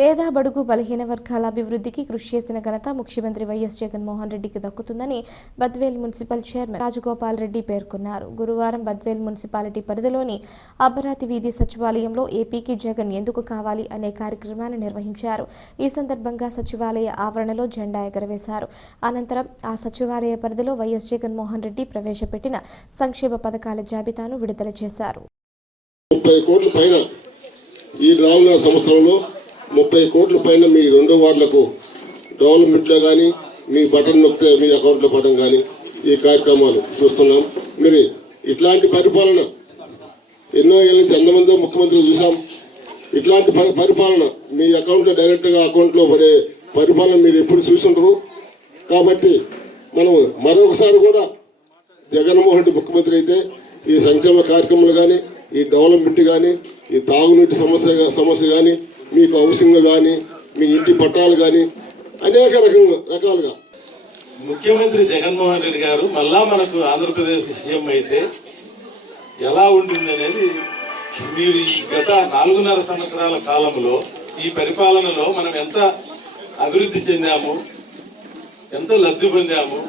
పేద బడుగు బలహీన వర్గాల అభివృద్ధికి కృషి చేసిన ఘనత ముఖ్యమంత్రి వైఎస్ జగన్మోహన్ రెడ్డికి దక్కుతుందని బద్వేల్ మున్సిపల్ చైర్మన్ రాజగోపాల్ రెడ్డి పేర్కొన్నారు. గురువారం బద్వేల్ మున్సిపాలిటీ పరిధిలోని అబ్బరాతి వీధి సచివాలయంలో ఏపీకి జగన్ ఎందుకు కావాలి అనే కార్యక్రమాన్ని నిర్వహించారు. ఈ సందర్భంగా సచివాలయ ఆవరణలో జెండా ఎగరవేశారు. అనంతరం ఆ సచివాలయ పరిధిలో వైఎస్ జగన్మోహన్ రెడ్డి ప్రవేశపెట్టిన సంక్షేమ పథకాల జాబితాను విడుదల చేశారు. 30 కోట్ల పైన ఈ 4 సంవత్సరంలో 30 కోట్ల పైన మీ 2 వార్డులకు డెవలప్మెంట్లో కానీ మీ బటన్ నొక్కితే మీ అకౌంట్లో పడడం కానీ ఈ కార్యక్రమాలు చూస్తున్నాం. మీరు ఇట్లాంటి పరిపాలన ఎన్నో ఏళ్ళ నుంచి ఎంతమందో ముఖ్యమంత్రులు చూసాం. ఇట్లాంటి పరిపాలన మీ అకౌంట్లో డైరెక్ట్గా అకౌంట్లో పడే పరిపాలన మీరు ఎప్పుడు చూసుంటారు. కాబట్టి మనం మరొకసారి కూడా జగన్మోహన్ రెడ్డి ముఖ్యమంత్రి అయితే ఈ సంక్షేమ కార్యక్రమాలు కానీ ఈ డెవలప్మెంట్ కానీ ఈ తాగునీటి సమస్య కానీ మీకు హౌసింగ్ కానీ మీ ఇంటి పట్టాలు కానీ అనేక రకాలుగా ముఖ్యమంత్రి జగన్మోహన్ రెడ్డి గారు మళ్ళా మనకు ఆంధ్రప్రదేశ్ సీఎం అయితే ఎలా ఉంటుంది అనేది మీరు ఈ గత 4.5 సంవత్సరాల కాలంలో ఈ పరిపాలనలో మనం ఎంత అభివృద్ధి చెందాము, ఎంత లబ్ధి పొందాము,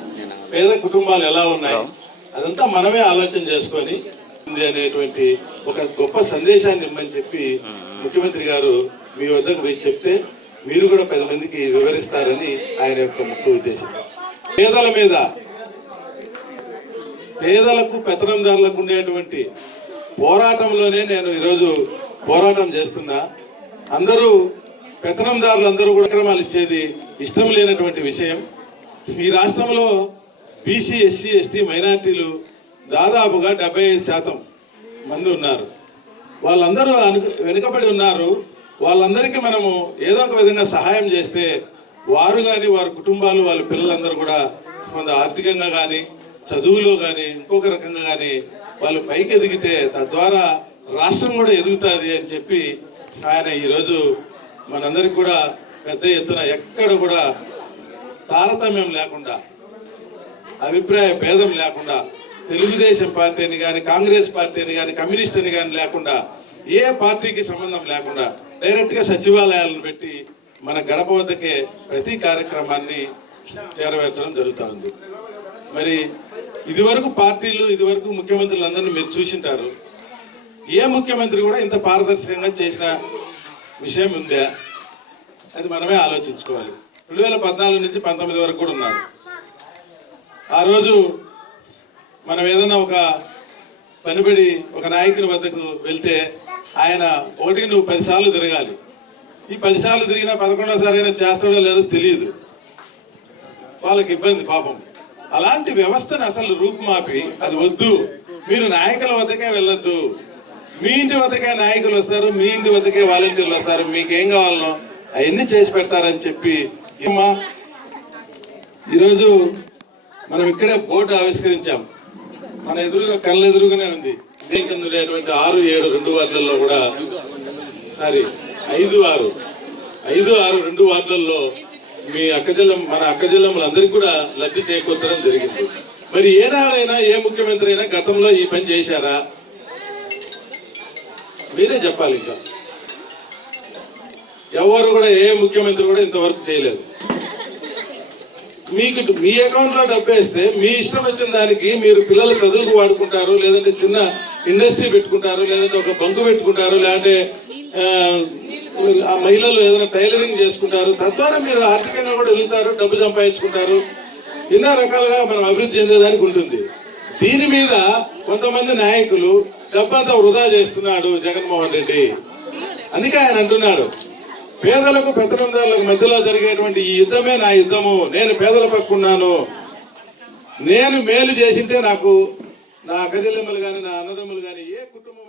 పేద కుటుంబాలు ఎలా ఉన్నాయి అదంతా మనమే ఆలోచన చేసుకొని అనేటువంటి ఒక గొప్ప సందేశాన్ని ఇమ్మని చెప్పి ముఖ్యమంత్రి గారు మీ వద్దకు పోయి చెప్తే మీరు కూడా 10 మందికి వివరిస్తారని ఆయన యొక్క ముఖ్య ఉద్దేశం. పేదల మీద, పేదలకు పెత్తనందారులకు ఉండేటువంటి పోరాటంలోనే నేను ఈరోజు పోరాటం చేస్తున్నా. అందరూ పెత్తనందారులందరూ కూడా క్రమాలు ఇచ్చేది ఇష్టం లేనటువంటి విషయం. ఈ రాష్ట్రంలో బీసీ, ఎస్సీ, ఎస్టీ మైనార్టీలు దాదాపుగా 75% మంది ఉన్నారు. వాళ్ళందరూ వెనుకబడి ఉన్నారు. వాళ్ళందరికీ మనము ఏదో ఒక విధంగా సహాయం చేస్తే వారు కానీ వారి కుటుంబాలు వాళ్ళ పిల్లలందరూ కూడా కొంత ఆర్థికంగా కానీ చదువులో కానీ ఇంకొక రకంగా కానీ వాళ్ళు పైకి ఎదిగితే తద్వారా రాష్ట్రం కూడా ఎదుగుతుంది అని చెప్పి ఆయన ఈరోజు మనందరికి కూడా పెద్ద ఎత్తున ఎక్కడ కూడా తారతమ్యం లేకుండా, అభిప్రాయ భేదం లేకుండా, తెలుగుదేశం పార్టీని కానీ కాంగ్రెస్ పార్టీని కానీ కమ్యూనిస్ట్ అని కానీ లేకుండా ఏ పార్టీకి సంబంధం లేకుండా డైరెక్ట్గా సచివాలయాలను పెట్టి మన గడప వద్దకే ప్రతి కార్యక్రమాన్ని చేరవేర్చడం జరుగుతుంది. మరి ఇదివరకు పార్టీలు, ఇదివరకు ముఖ్యమంత్రులు అందరినీ మీరు చూసింటారు. ఏ ముఖ్యమంత్రి కూడా ఇంత పారదర్శకంగా చేసిన విషయం ఉందా? అది మనమే ఆలోచించుకోవాలి. 2014 నుంచి 19 వరకు కూడా ఉన్నారు. ఆ రోజు మనం ఏదైనా ఒక పనిబడి ఒక నాయకుని వద్దకు వెళ్తే ఆయన ఒకటికి నువ్వు 10 సార్లు తిరగాలి. ఈ 10 సార్లు తిరిగినా 11వ సారి అయినా చేస్తాడో లేదో తెలియదు. వాళ్ళకి ఇబ్బంది పాపం. అలాంటి వ్యవస్థను అసలు రూపుమాపి అది వద్దు, మీరు నాయకుల వద్దకే వెళ్ళొద్దు, మీ ఇంటి వద్దకే నాయకులు వస్తారు, మీ ఇంటి వద్దకే వాలంటీర్లు వస్తారు, మీకేం కావాలనో అవన్నీ చేసి పెడతారని చెప్పి ఈరోజు మనం ఇక్కడే బోర్డు ఆవిష్కరించాం. మన ఎదురుగా కళ్ళ ఎదురుగానే ఉంది. కిందటువంటి 6, 7, 2 వార్డులలో కూడా 5, 6 2 వార్డులలో మీ మన అక్కజెల్లమ్మలందరికీ కూడా లబ్ధి చేకూర్చడం జరిగింది. మరి ఏనాడైనా ఏ ముఖ్యమంత్రి అయినా గతంలో ఈ పని చేశారా? మీరే చెప్పాలి. ఇంకా ఎవరు కూడా ఏ ముఖ్యమంత్రి కూడా ఇంతవరకు చేయలేదు. మీకు మీ అకౌంట్లో డబ్బు వేస్తే మీ ఇష్టం వచ్చిన దానికి మీరు పిల్లల చదువుకు వాడుకుంటారు, లేదంటే చిన్న ఇండస్ట్రీ పెట్టుకుంటారు, లేదంటే ఒక బంకు పెట్టుకుంటారు, లేదంటే ఆ మహిళలు ఏదైనా టైలరింగ్ చేసుకుంటారు. తద్వారా మీరు ఆర్థికంగా కూడా వెళ్తారు, డబ్బు సంపాదించుకుంటారు. ఎన్నో రకాలుగా మనం అభివృద్ధి చెందేదానికి ఉంటుంది. దీని మీద కొంతమంది నాయకులు డబ్బంతా వృధా చేస్తున్నాడు జగన్మోహన్ రెడ్డి. అందుకే ఆయన అంటున్నాడు, పేదలకు పెత్తనందారులకు మధ్యలో జరిగేటువంటి ఈ యుద్ధమే నా యుద్ధము, నేను పేదల పక్కున్నాను, నేను మేలు చేసింటే నాకు నా అక్కచెల్లెమ్మలు కానీ నా అన్నదమ్ములు కానీ ఏ కుటుంబం